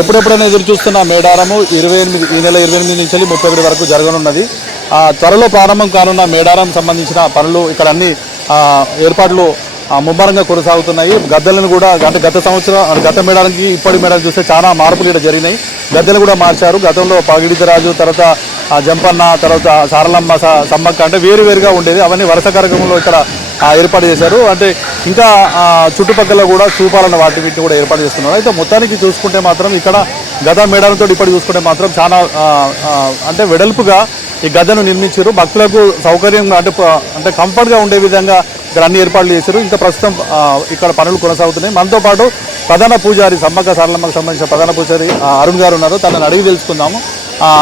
ఎప్పుడెప్పుడైనా ఎదురు చూస్తున్న మేడారము 28 ఈ నెల 28 నుంచి 31 వరకు జరగనున్నది. త్వరలో ప్రారంభం కానున్న మేడారం సంబంధించిన పనులు ఇక్కడ అన్ని ఏర్పాట్లు ముమ్మరంగా కొనసాగుతున్నాయి. గద్దెలను కూడా అంటే గత మేడారంకి ఇప్పటి మేడారం చూస్తే చాలా మార్పులు ఇక్కడ జరిగినాయి. గద్దెలు కూడా మార్చారు. గతంలో పగిడితరాజు, తర్వాత జంపన్న, తర్వాత సారలమ్మ, సమ్మక్క అంటే వేరువేరుగా ఉండేది. అవన్నీ వరుస కార్యక్రమంలో ఇక్కడ ఏర్పాటు చేశారు. అంటే ఇంకా చుట్టుపక్కల కూడా చూపాలన్న వీటిని కూడా ఏర్పాటు చేస్తున్నారు. అయితే మొత్తానికి చూసుకుంటే మాత్రం ఇక్కడ గద మేడారంతో ఇప్పటి చూసుకుంటే మాత్రం చాలా అంటే వెడల్పుగా ఈ గద్దెను నిర్మించారు. భక్తులకు సౌకర్యం అంటే కంఫర్ట్గా ఉండే విధంగా ఇక్కడ అన్ని ఏర్పాట్లు చేశారు. ఇంకా ప్రస్తుతం ఇక్కడ పనులు కొనసాగుతున్నాయి. మనతో పాటు ప్రధాన పూజారి సమ్మక్క సారలమ్మకు సంబంధించిన ప్రధాన పూజారి అరుణ్ గారు ఉన్నారు. తనని అడిగి తెలుసుకుందాము.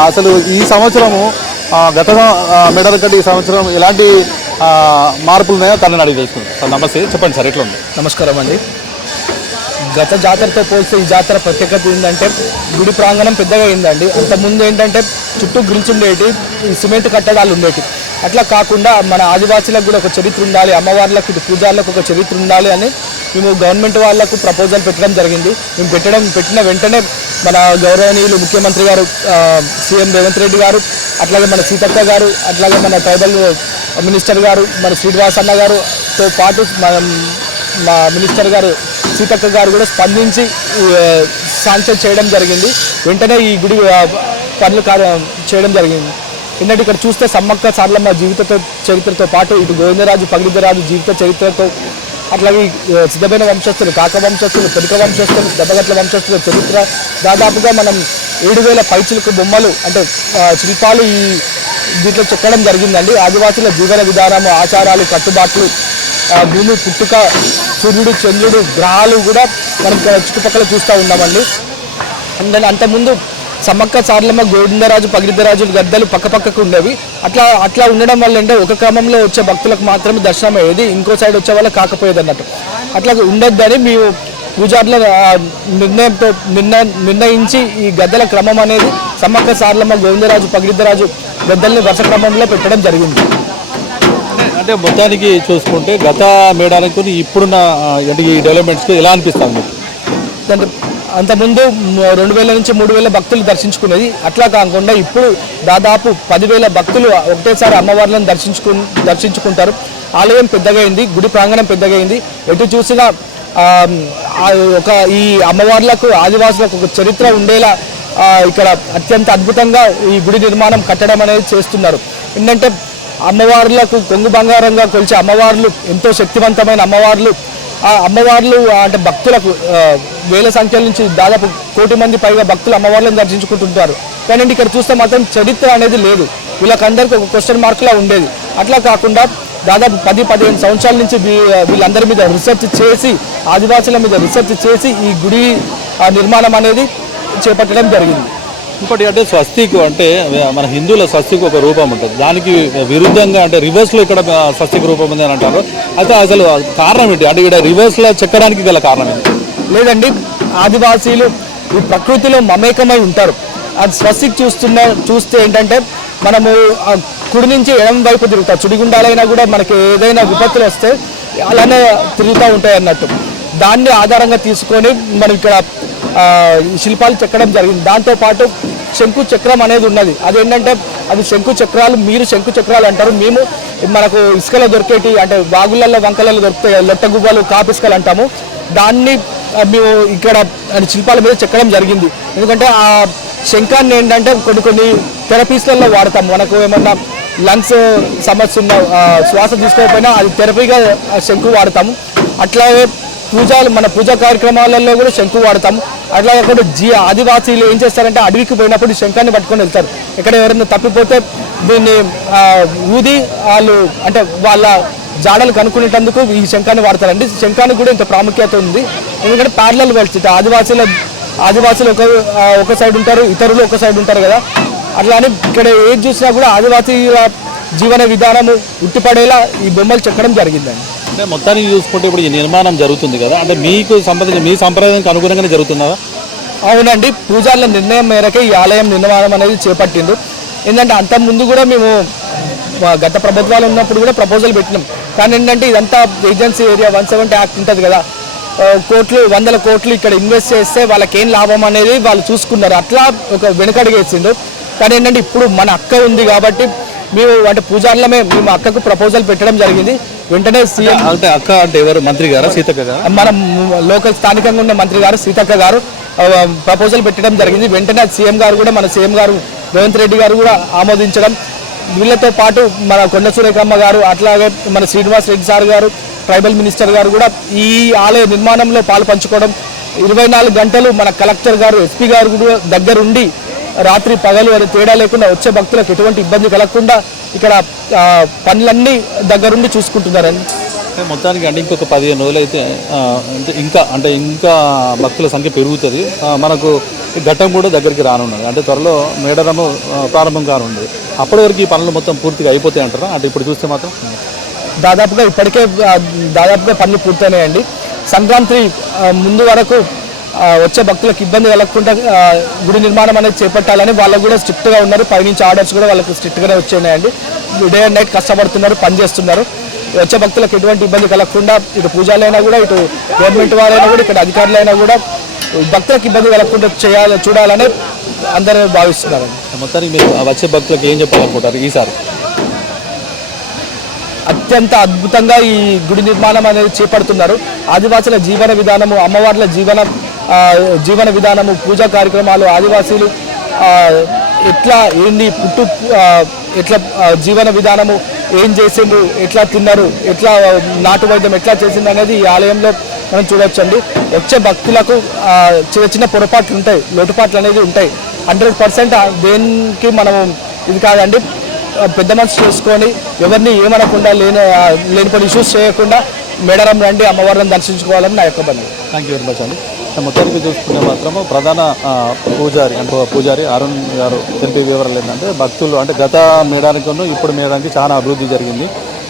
అసలు ఈ సంవత్సరము గత మేడారం కంటే ఈ సంవత్సరం ఎలాంటి మార్పులు ఉన్నాయో తనని అడిగి తెలుసుకుందాం. సార్ నమస్తే, చెప్పండి సార్ ఎట్లా ఉంది? నమస్కారం అండి. గత జాతరతో పోలిస్తే ఈ జాతర ప్రత్యేకత ఏంటంటే గుడి ప్రాంగణం పెద్దగా అయిందండి. అంతకుముందు ఏంటంటే చుట్టూ గ్రిల్స్ ఉండేటి, ఈ సిమెంట్ కట్టడాలు ఉండేటి. అట్లా కాకుండా మన ఆదివాసీలకు కూడా ఒక చరిత్ర ఉండాలి, అమ్మవార్లకు పూజార్లకు ఒక చరిత్ర ఉండాలి అని మేము గవర్నమెంట్ వాళ్ళకు ప్రపోజల్ పెట్టడం జరిగింది. మేము పెట్టిన వెంటనే మన గౌరవనీయులు ముఖ్యమంత్రి గారు సీఎం రేవంత్ రెడ్డి గారు, అట్లాగే మన సీతక్క గారు, అట్లాగే మన ట్రైబల్ మినిస్టర్ గారు మన శ్రీనివాస్ అన్న గారుతో పాటు మా మినిస్టర్ గారు సీతక్క గారు కూడా స్పందించి శాంక్షన్ చేయడం జరిగింది. వెంటనే ఈ గుడి పనులు చేయడం జరిగింది. ఎందుకంటే ఇక్కడ చూస్తే సమ్మక్క సారలమ్మ చరిత్రతో పాటు ఇటు గోవిందరాజు పగిడిద్దరాజు జీవిత చరిత్రతో, అట్లాగే సిద్ధమైన వంశస్థులు, కాక వంశస్థులు, పెనుక వంశస్థులు, దెబ్బగట్ల వంశస్థుల చరిత్ర దాదాపుగా మనం 7,000 పైచిలకు బొమ్మలు అంటే శిల్పాలు ఈ దీంట్లో చెక్కడం జరిగిందండి. ఆదివాసుల జీవన విధానము, ఆచారాలు, కట్టుబాట్లు, భూమి పుట్టుక, సూర్యుడు చంద్రుడు గ్రహాలు కూడా మనం చుట్టుపక్కల చూస్తూ ఉన్నామండి. అంతకుముందు సమ్మక్క సారలమ్మ గోవిందరాజు పగిడిద్దరాజు గద్దెలు పక్కపక్కకు ఉండేవి. అట్లా ఉండడం వల్ల అంటే ఒక క్రమంలో వచ్చే భక్తులకు మాత్రమే దర్శనం అయ్యేది, ఇంకో సైడ్ వచ్చే వాళ్ళకి కాకపోయేది అన్నట్టు. అట్లా ఉండొద్దని మేము పూజారుల నిర్ణయించి ఈ గద్దెల క్రమం అనేది సమ్మక్క సారలమ్మ గోవిందరాజు పగిడిద్దరాజు గద్దెల్ని వరుస క్రమంలో పెట్టడం జరిగింది. అంటే మొత్తానికి చూసుకుంటే గత మేడారానికి ఇప్పుడున్న ఈ డెవలప్మెంట్స్కి ఎలా అనిపిస్తుంది? అంతకుముందు 2,000 నుంచి 3,000 భక్తులు దర్శించుకునేది. అట్లా కాకుండా ఇప్పుడు దాదాపు 10,000 భక్తులు ఒకటేసారి అమ్మవార్లను దర్శించుకుంటారు. ఆలయం పెద్దగా అయింది, గుడి ప్రాంగణం పెద్దగా అయింది. ఎటు చూసినా ఈ అమ్మవార్లకు ఆదివాసులకు ఒక చరిత్ర ఉండేలా ఇక్కడ అత్యంత అద్భుతంగా ఈ గుడి నిర్మాణం కట్టడం అనేది చేస్తున్నారు. ఏంటంటే అమ్మవార్లకు కొంగు బంగారంగా కొలిచే అమ్మవార్లు ఎంతో శక్తివంతమైన అమ్మవార్లు. ఆ అమ్మవార్లు అంటే భక్తులకు వేల సంఖ్యల నుంచి దాదాపు 1,000,000 మంది పైగా భక్తులు అమ్మవార్లను దర్శించుకుంటుంటారు. కానీ ఇక్కడ చూస్తే మాత్రం చరిత్ర అనేది లేదు. వీళ్ళకందరికీ ఒక క్వశ్చన్ మార్క్లా ఉండేది. అట్లా కాకుండా దాదాపు 10-15 సంవత్సరాల నుంచి వీళ్ళందరి మీద రీసెర్చ్ చేసి, ఆదివాసుల మీద రీసెర్చ్ చేసి ఈ గుడి నిర్మాణం అనేది చేపట్టడం జరిగింది. ఇంకోటి అంటే స్వస్తికు అంటే మన హిందువుల స్వస్తికి ఒక రూపం ఉంటుంది, దానికి విరుద్ధంగా అంటే రివర్స్లో ఇక్కడ స్వస్తికి రూపం ఉంది అని అంటారు. అయితే అసలు కారణం ఏంటి? అంటే ఇక్కడ రివర్స్లో చెక్కడానికి గల కారణం ఏంటి? లేదండి, ఆదివాసీలు ఈ ప్రకృతిలో మమేకమై ఉంటారు. అది స్వస్తికి చూస్తే ఏంటంటే మనము కుడి నుంచి ఎడమ వైపు తిరుగుతాం. చుడిగుండాలైనా కూడా మనకి ఏదైనా విపత్తులు వస్తే అలానే తిరుగుతూ ఉంటాయి అన్నట్టు. దాన్ని ఆధారంగా తీసుకొని మనం ఇక్కడ శిల్పాలు చెక్కడం జరిగింది. దాంతోపాటు శంకు చక్రం అనేది ఉన్నది. అదేంటంటే అది శంకు చక్రాలు, మీరు శంకు చక్రాలు అంటారు, మేము మనకు ఇసుకలో దొరికేటి అంటే వాగులలో వంకలలో దొరుకుతాయి లొట్టగువ్వలు, కాపిసుకలు అంటాము. దాన్ని మేము ఇక్కడ శిల్పాల మీద చెక్కడం జరిగింది. ఎందుకంటే ఆ శంఖాన్ని ఏంటంటే కొన్ని థెరపీస్లలో వాడతాం. మనకు ఏమన్నా లంగ్స్ సమస్య ఉన్న, శ్వాస తీసుకోకపోయినా అది థెరపీగా శంకు వాడతాము. అట్లాగే మన పూజా కార్యక్రమాలలో కూడా శంకు వాడతాము. అట్లాగే అక్కడ ఆదివాసీలు ఏం చేస్తారంటే అడవికి పోయినప్పుడు శంఖాన్ని పట్టుకొని వెళ్తారు. ఎక్కడ ఎవరైనా తప్పిపోతే దీన్ని ఊది వాళ్ళు అంటే వాళ్ళ జాడలు కనుక్కునేటందుకు ఈ శంఖాన్ని వాడతారండి. శంఖానికి కూడా ఇంత ప్రాముఖ్యత ఉంది. ఎందుకంటే ప్యారలల్ వెళ్తే ఆదివాసులు ఒక సైడ్ ఉంటారు, ఇతరులు ఒక సైడ్ ఉంటారు కదా. అట్లానే ఇక్కడ ఏది చూసినా కూడా ఆదివాసీల జీవన విధానము ఉట్టిపడేలా ఈ బొమ్మలు చెక్కడం జరిగిందండి. అంటే మొత్తానికి చూసుకుంటే ఇప్పుడు ఈ నిర్మాణం జరుగుతుంది కదా, అంటే మీకు సంబంధించి మీ సంప్రదాయానికి అనుగుణంగానే జరుగుతుందా? అవునండి, పూజార్ల నిర్ణయం మేరకే ఈ ఆలయం నిర్మాణం అనేది చేపట్టిండు. ఏంటంటే అంతకుముందు కూడా మేము గత ప్రభుత్వాలు ఉన్నప్పుడు కూడా ప్రపోజల్ పెట్టినాం. కానీ ఏంటంటే ఇదంతా ఏజెన్సీ ఏరియా 170 యాక్ట్ ఉంటుంది కదా, కోట్లు 100 కోట్లు ఇక్కడ ఇన్వెస్ట్ చేస్తే వాళ్ళకి ఏం లాభం అనేది వాళ్ళు చూసుకున్నారు. అట్లా ఒక వెనుకడుగేసిండు. కానీ ఏంటంటే ఇప్పుడు మన అక్క ఉంది కాబట్టి మేము అంటే పూజార్లమే మేము అక్కకు ప్రపోజల్ పెట్టడం జరిగింది. వెంటనే సీఎం అంటే అక్క అంటే ఎవరు, మంత్రి గారా సీతక్క గారా? మన లోకల్ స్థానికంగా ఉన్న మంత్రి గారు సీతక్క గారు ప్రపోజల్ పెట్టడం జరిగింది. వెంటనే సీఎం గారు కూడా, మన సీఎం గారు రేవంత్ రెడ్డి గారు కూడా ఆమోదించడం, వీళ్ళతో పాటు మన కొండ సురేఖమ్మ గారు, అట్లాగే మన శ్రీనివాస్ రెడ్డి సార్ గారు, ట్రైబల్ మినిస్టర్ గారు కూడా ఈ ఆలయ నిర్మాణంలో పాలు పంచుకోవడం, 24 గంటలు మన కలెక్టర్ గారు, ఎస్పీ గారు కూడా దగ్గరుండి రాత్రి పగలు అని తేడా లేకుండా వచ్చే భక్తులకు ఎటువంటి ఇబ్బంది కలగకుండా ఇక్కడ పనులన్నీ దగ్గరుండి చూసుకుంటున్నారండి. మొత్తానికి అంటే ఇంకొక 15 రోజులు అయితే ఇంకా భక్తుల సంఖ్య పెరుగుతుంది. మనకు ఘట్టం కూడా దగ్గరికి రానున్నది. అంటే త్వరలో మేడారము ప్రారంభం కానున్నది. అప్పటి వరకు ఈ పనులు మొత్తం పూర్తిగా అయిపోతాయి అంటారా? అంటే ఇప్పుడు చూస్తే మాత్రం దాదాపుగా ఇప్పటికే పనులు పూర్తయినాయండి. సంక్రాంతి ముందు వరకు వచ్చే భక్తులకు ఇబ్బంది కలగకుండా గుడి నిర్మాణం అనేది చేపట్టాలని వాళ్ళకు కూడా స్ట్రిక్ట్గా ఉన్నారు. పైనుంచి ఆర్డర్స్ కూడా వాళ్ళకు స్ట్రిక్ట్గానే వచ్చాయండి. డే అండ్ నైట్ కష్టపడుతున్నారు, పనిచేస్తున్నారు. వచ్చే భక్తులకు ఎటువంటి ఇబ్బంది కలగకుండా ఇటు పూజలైనా కూడా, ఇటు గవర్నమెంట్ వారైనా కూడా, ఇక్కడ అధికారులైనా కూడా భక్తులకు ఇబ్బంది కలగకుండా చూడాలని అందరూ భావిస్తున్నారండి. మొత్తానికి మీరు వచ్చే భక్తులకు ఏం చెప్పాలనుకుంటారు ఈసారి? అత్యంత అద్భుతంగా ఈ గుడి నిర్మాణం అనేది చేపడుతున్నారు. ఆదివాసుల జీవన విధానము, అమ్మవార్ల జీవన విధానము, పూజా కార్యక్రమాలు, ఆదివాసీలు ఎట్లా ఎట్లా జీవన విధానము ఏం చేసిండ్రు, ఎట్లా తిన్నారు, ఎట్లా నాటు వైద్యం ఎట్లా చేసిండు అనేది ఈ ఆలయంలో మనం చూడొచ్చండి. వచ్చే భక్తులకు చిన్న పొరపాట్లు ఉంటాయి, లోటుపాట్లు అనేది ఉంటాయి. 100% దేనికి మనము ఇది కాదండి, పెద్ద మనసు చేసుకొని ఎవరిని ఏమనకుండా లేనిపోయిన ఇష్యూస్ చేయకుండా మేడారం రండి, అమ్మవారిని దర్శించుకోవాలని నా యొక్క బంధు. థ్యాంక్ యూ వెరీ మచ్ అండి. మొత్తానికి చూసుకుంటే మాత్రము ప్రధాన పూజారి అరుణ్ గారు తెలిపే వివరాలు ఏంటంటే, భక్తులు అంటే గత మేడానికను ఇప్పుడు మేడానికి చాలా అభివృద్ధి జరిగింది.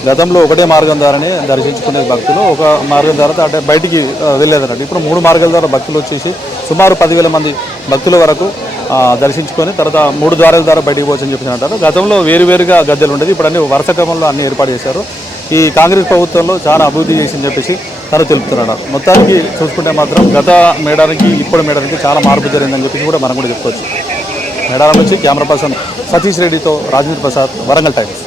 గతంలో ఒకటే మార్గం ద్వారానే దర్శించుకునే భక్తులు, ఒక మార్గం ద్వారా అంటే బయటికి వెళ్ళేదన్నట్టు. ఇప్పుడు 3 మార్గాల ద్వారా భక్తులు వచ్చేసి సుమారు 10,000 మంది భక్తుల వరకు దర్శించుకొని తర్వాత 3 ద్వారాల ద్వారా బయటికి పోవచ్చని చెప్పి అంటారు. గతంలో వేరువేరుగా గద్దెలు ఉండేది, ఇప్పుడు అన్ని వరుస క్రమంలో అన్ని ఏర్పాటు చేశారు. ఈ కాంగ్రెస్ ప్రభుత్వంలో చాలా అభివృద్ధి చేసిందని చెప్పేసి తను తెలుపుతున్నాడు. మొత్తానికి చూసుకుంటే మాత్రం గత మేడారానికి ఇప్పుడు మేడారానికి చాలా మార్పు జరిగిందని చెప్పేసి కూడా మనం కూడా చెప్పుకోవచ్చు. మేడారం నుంచి కెమెరా పర్సన్ సతీష్ రెడ్డితో రాజేంద్ర ప్రసాద్, వరంగల్ టైమ్స్.